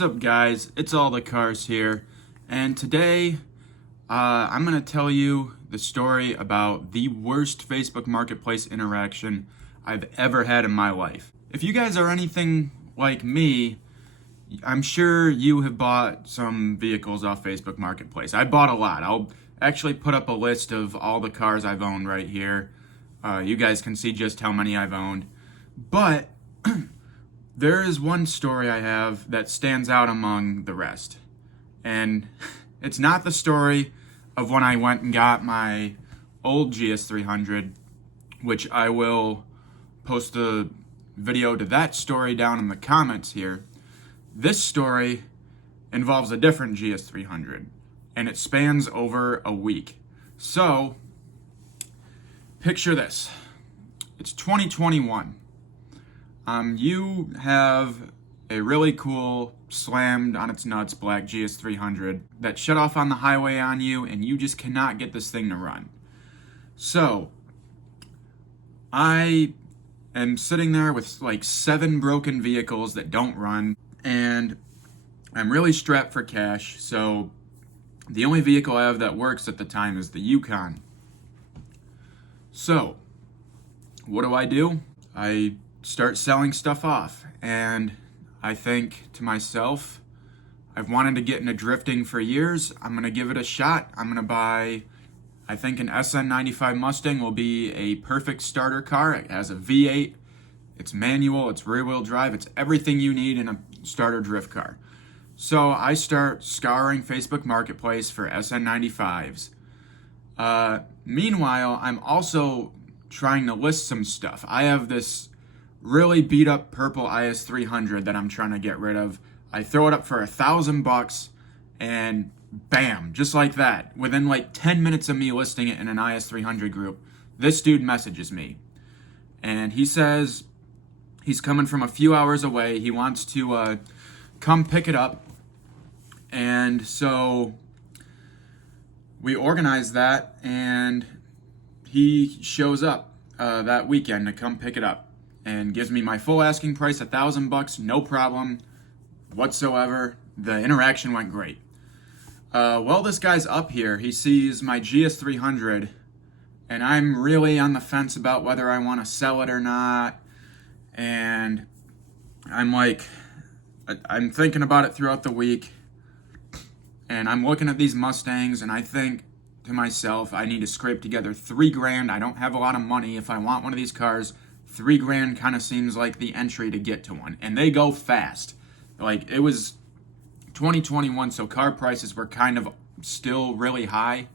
What's up, guys? It's All the Cars here, and today I'm going to tell you the story about the worst Facebook Marketplace interaction I've ever had in my life. If you guys are anything like me, I'm sure you have bought some vehicles off Facebook Marketplace. I bought a lot. I'll actually put up a list of all the cars I've owned right here. You guys can see just how many I've owned. But there is one story I have that stands out among the rest. And it's not the story of when I went and got my old GS300, which I will post a video to that story down in the comments here. This story involves a different GS300, and it spans over a week. So, picture this. It's 2021. You have a really cool, slammed on its nuts black GS300 that shut off on the highway on you, and you just cannot get this thing to run. So, I am sitting there with like 7 broken vehicles that don't run, and I'm really strapped for cash, so the only vehicle I have that works at the time is the Yukon. So, what do? I start selling stuff off, and I think to myself, I've wanted to get into drifting for years. I'm going to give it a shot. I'm going to buy, I think an SN95 Mustang will be a perfect starter car. It has a V8, it's manual, it's rear-wheel drive, it's everything you need in a starter drift car. So I start scouring Facebook Marketplace for SN95s. Meanwhile, I'm also trying to list some stuff. I have this really beat up purple IS300 that I'm trying to get rid of. I throw it up for $1,000 and bam, just like that, within like 10 minutes of me listing it in an IS300 group, this dude messages me. And he says he's coming from a few hours away. He wants to come pick it up. And so we organize that, and he shows up that weekend to come pick it up and gives me my full asking price, $1,000, no problem whatsoever. The interaction went great. Well, this guy's up here. He sees my GS300, and I'm really on the fence about whether I want to sell it or not. And I'm thinking about it throughout the week, and I'm looking at these Mustangs, and I think to myself, I need to scrape together $3,000. I don't have a lot of money. If I want one of these cars, $3,000 kind of seems like the entry to get to one, and they go fast. Like, it was 2021, so car prices were kind of still really high,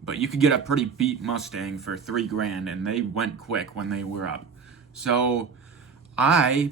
but you could get a pretty beat Mustang for $3,000, and they went quick when they were up. So I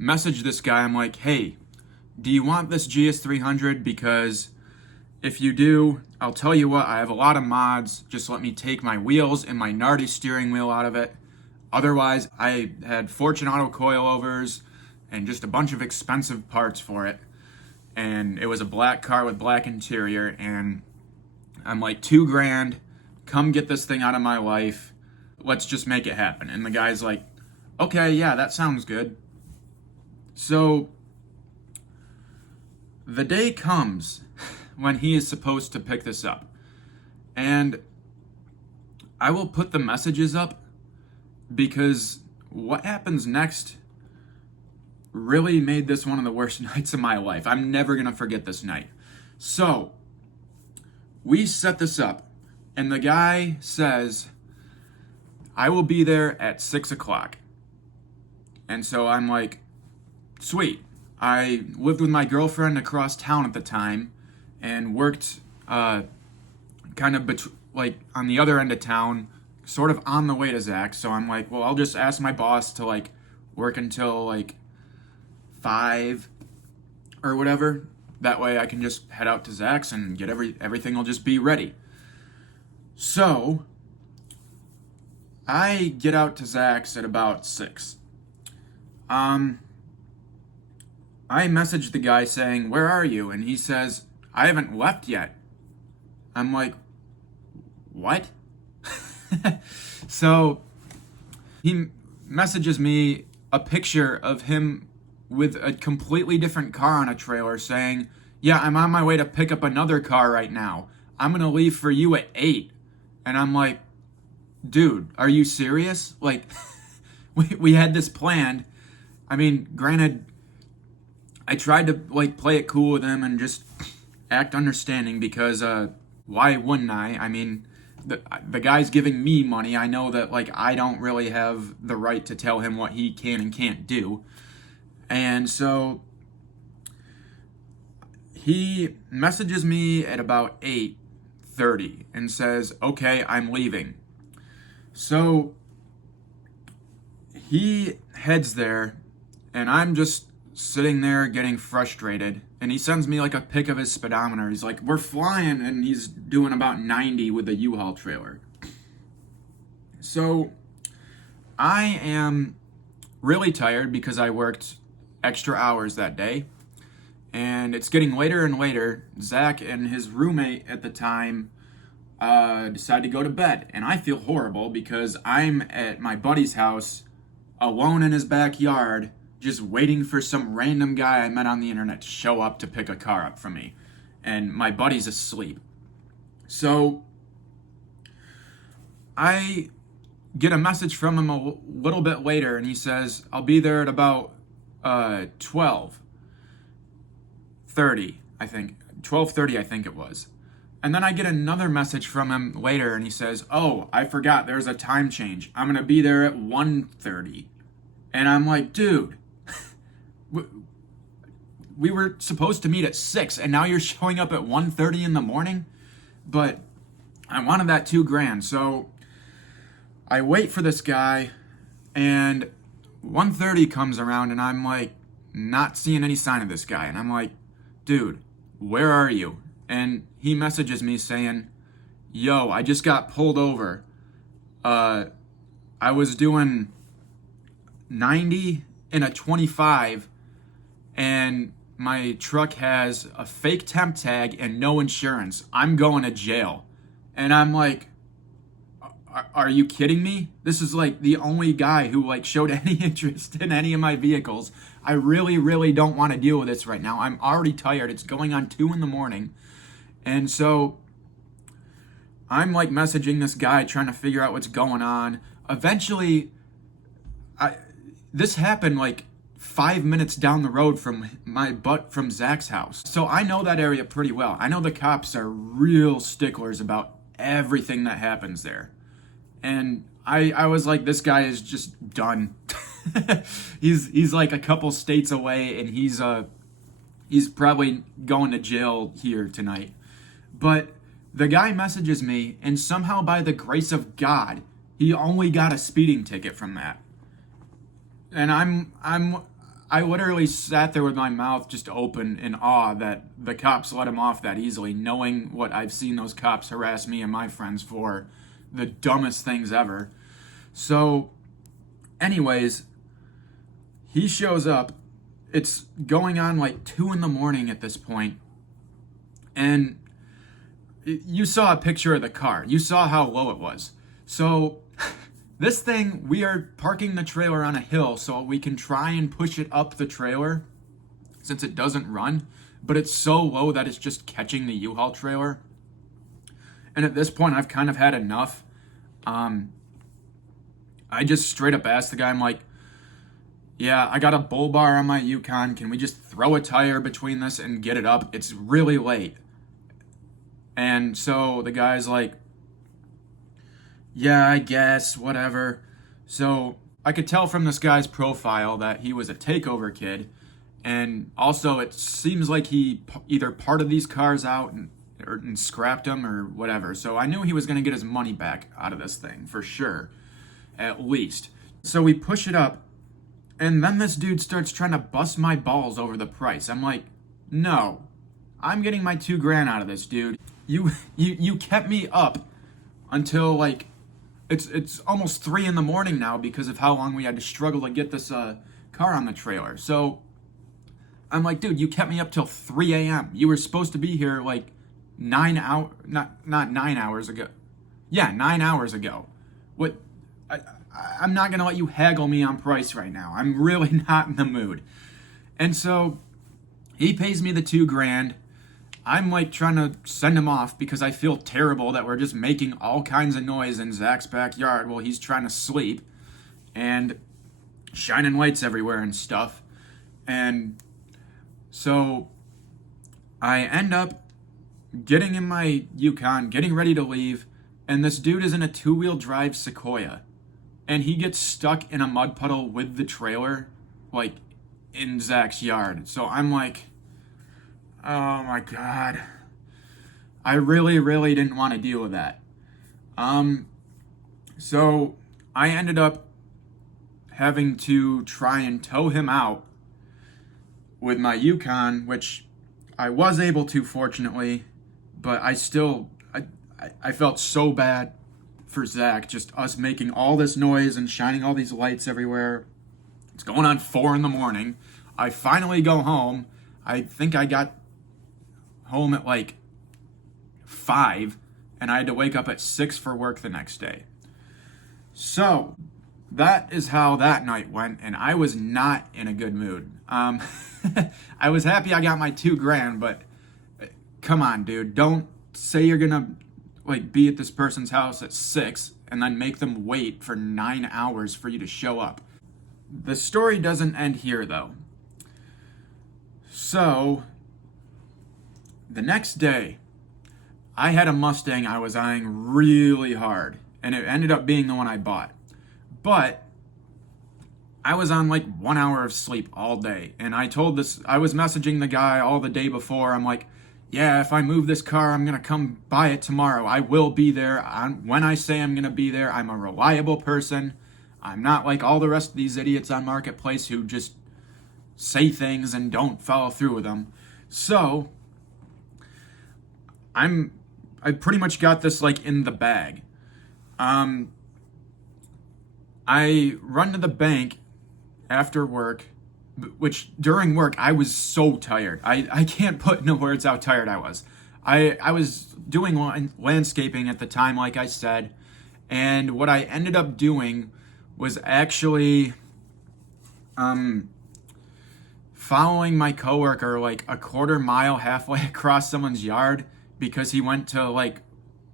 messaged this guy. I'm like, hey, do you want this GS300? Because if you do, I'll tell you what, I have a lot of mods. Just let me take my wheels and my Nardi steering wheel out of it. Otherwise, I had Fortune Auto coilovers and just a bunch of expensive parts for it. And it was a black car with black interior. And I'm like, $2,000, come get this thing out of my life. Let's just make it happen. And the guy's like, okay, yeah, that sounds good. So the day comes when he is supposed to pick this up. And I will put the messages up because what happens next really made this one of the worst nights of my life. I'm never going to forget this night. So we set this up, and the guy says, I will be there at 6 o'clock. And so I'm like, sweet. I lived with my girlfriend across town at the time and worked kind of like on the other end of town, sort of on the way to Zach. So I'm like, well, I'll just ask my boss to like work until like 5 or whatever. That way I can just head out to Zach's and get everything will just be ready. So I get out to Zach's at about 6. I messaged the guy saying, where are you? And he says, I haven't left yet. I'm like, what? So he messages me a picture of him with a completely different car on a trailer saying, yeah, I'm on my way to pick up another car right now. I'm going to leave for you at 8. And I'm like, dude, are you serious? Like, we had this planned. I mean, granted, I tried to like play it cool with him and just act understanding because why wouldn't I? I mean, the guy's giving me money. I know that like I don't really have the right to tell him what he can and can't do. And so he messages me at about 8:30 and says, "Okay, I'm leaving." So he heads there, and I'm just sitting there getting frustrated. And he sends me like a pic of his speedometer. He's like, "We're flying," and he's doing about 90 with the U-Haul trailer. So I am really tired because I worked extra hours that day. And it's getting later and later. Zach and his roommate at the time decide to go to bed. And I feel horrible because I'm at my buddy's house alone in his backyard just waiting for some random guy I met on the internet to show up to pick a car up from me. And my buddy's asleep. So I get a message from him a little bit later, and he says, I'll be there at about 12:30, I think. 12:30, I think it was. And then I get another message from him later, and he says, oh, I forgot, there's a time change. I'm going to be there at 1:30. And I'm like, dude, we were supposed to meet at 6, and now you're showing up at 1:30 in the morning? But I wanted that $2,000, so I wait for this guy, and 1:30 comes around, and I'm like, not seeing any sign of this guy. And I'm like, dude, where are you? And he messages me saying, yo, I just got pulled over. I was doing 90 in a 25, and my truck has a fake temp tag and no insurance. I'm going to jail. And I'm like, are you kidding me? This is like the only guy who like showed any interest in any of my vehicles. I really, really don't want to deal with this right now. I'm already tired. It's going on 2 a.m. And so I'm like messaging this guy trying to figure out what's going on. Eventually, this happened like 5 minutes down the road from Zach's house. So I know that area pretty well. I know the cops are real sticklers about everything that happens there. And I was like, this guy is just done. he's like a couple states away, and he's probably going to jail here tonight. But the guy messages me, and somehow by the grace of God, he only got a speeding ticket from that. And I literally sat there with my mouth just open in awe that the cops let him off that easily, knowing what I've seen those cops harass me and my friends for, the dumbest things ever. So anyways, he shows up. It's going on like 2 a.m. at this point. And you saw a picture of the car. You saw how low it was. So this thing, we are parking the trailer on a hill so we can try and push it up the trailer since it doesn't run. But it's so low that it's just catching the U-Haul trailer. And at this point, I've kind of had enough. I just straight up asked the guy, I'm like, yeah, I got a bull bar on my Yukon. Can we just throw a tire between this and get it up? It's really late. And so the guy's like, yeah, I guess, whatever. So I could tell from this guy's profile that he was a takeover kid. And also it seems like he either parted these cars out and scrapped them or whatever. So I knew he was going to get his money back out of this thing for sure, at least. So we push it up, and then this dude starts trying to bust my balls over the price. I'm like, no, I'm getting my $2,000 out of this, dude. You kept me up until like it's almost 3 a.m. now because of how long we had to struggle to get this car on the trailer. So I'm like, dude, you kept me up till 3 a.m. You were supposed to be here like 9 hours, not 9 hours ago. Yeah, 9 hours ago. What? I'm not gonna let you haggle me on price right now. I'm really not in the mood. And so he pays me the $2,000. I'm like trying to send him off because I feel terrible that we're just making all kinds of noise in Zach's backyard while he's trying to sleep and shining lights everywhere and stuff. And so I end up getting in my Yukon, getting ready to leave, and this dude is in a 2-wheel drive Sequoia. And he gets stuck in a mud puddle with the trailer, like, in Zach's yard. So I'm like, oh my God. I really, really didn't want to deal with that. So I ended up having to try and tow him out with my Yukon, which I was able to, fortunately, but I felt so bad for Zach, just us making all this noise and shining all these lights everywhere. It's going on 4 a.m. I finally go home. I think I got home at like 5, and I had to wake up at 6 for work the next day. So that is how that night went, and I was not in a good mood. I was happy I got my $2,000, but come on, dude, don't say you're gonna like be at this person's house at 6 and then make them wait for 9 hours for you to show up. The story doesn't end here, though. So the next day, I had a Mustang I was eyeing really hard, and it ended up being the one I bought. But I was on like 1 hour of sleep all day, and I was messaging the guy all the day before. I'm like, yeah, if I move this car, I'm gonna come buy it tomorrow. I will be there. When I say I'm gonna be there, I'm a reliable person. I'm not like all the rest of these idiots on Marketplace who just say things and don't follow through with them. So I pretty much got this like in the bag. I run to the bank after work, which during work I was so tired. I can't put into words how tired I was. I was doing landscaping at the time, like I said, and what I ended up doing was actually following my coworker like a quarter mile halfway across someone's yard because he went to like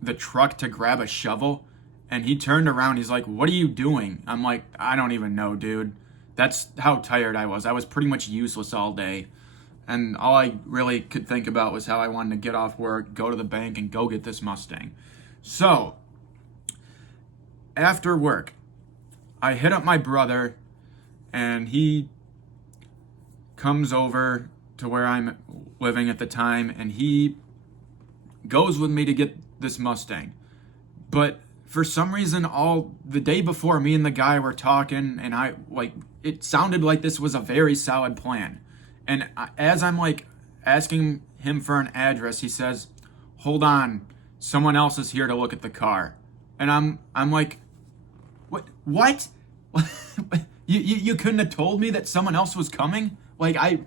the truck to grab a shovel, and he turned around. He's like, "What are you doing?" I'm like, "I don't even know, dude." That's how tired I was. I was pretty much useless all day. And all I really could think about was how I wanted to get off work, go to the bank, and go get this Mustang. So, after work, I hit up my brother, and he comes over to where I'm living at the time, and he goes with me to get this Mustang. But for some reason, all the day before, me and the guy were talking, and it sounded like this was a very solid plan. And as I'm like asking him for an address, he says, "Hold on, someone else is here to look at the car." And I'm like, what? you couldn't have told me that someone else was coming? Like I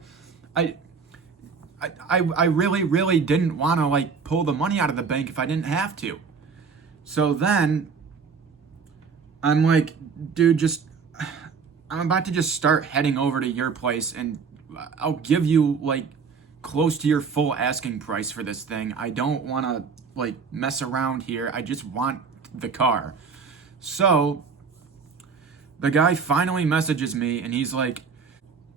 really, really didn't want to like pull the money out of the bank if I didn't have to. So then I'm like, dude, I'm about to just start heading over to your place, and I'll give you like close to your full asking price for this thing. I don't want to like mess around here. I just want the car. So the guy finally messages me, and he's like,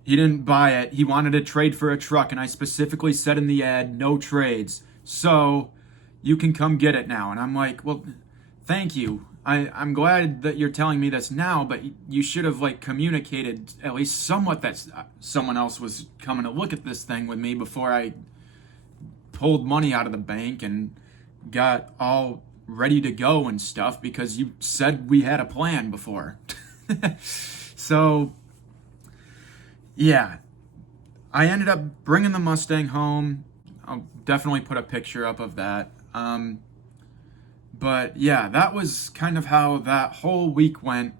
he didn't buy it. He wanted to trade for a truck, and I specifically said in the ad, no trades. So you can come get it now. And I'm like, well, thank you. I'm glad that you're telling me this now, but you should have like communicated at least somewhat that someone else was coming to look at this thing with me before I pulled money out of the bank and got all ready to go and stuff, because you said we had a plan before. So yeah, I ended up bringing the Mustang home. I'll definitely put a picture up of that. But yeah, that was kind of how that whole week went.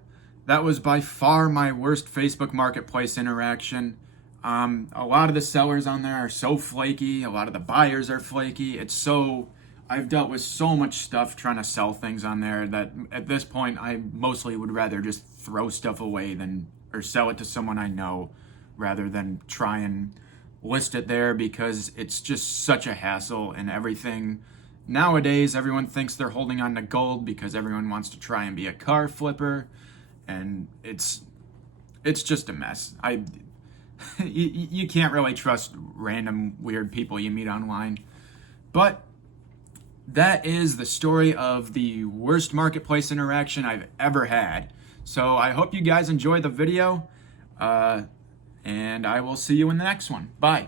That was by far my worst Facebook Marketplace interaction. A lot of the sellers on there are so flaky. A lot of the buyers are flaky. I've dealt with so much stuff trying to sell things on there that at this point I mostly would rather just throw stuff away or sell it to someone I know rather than try and list it there, because it's just such a hassle and everything. Nowadays, everyone thinks they're holding on to gold because everyone wants to try and be a car flipper, and it's just a mess. You can't really trust random weird people you meet online. But that is the story of the worst marketplace interaction I've ever had. So I hope you guys enjoyed the video, and I will see you in the next one. Bye.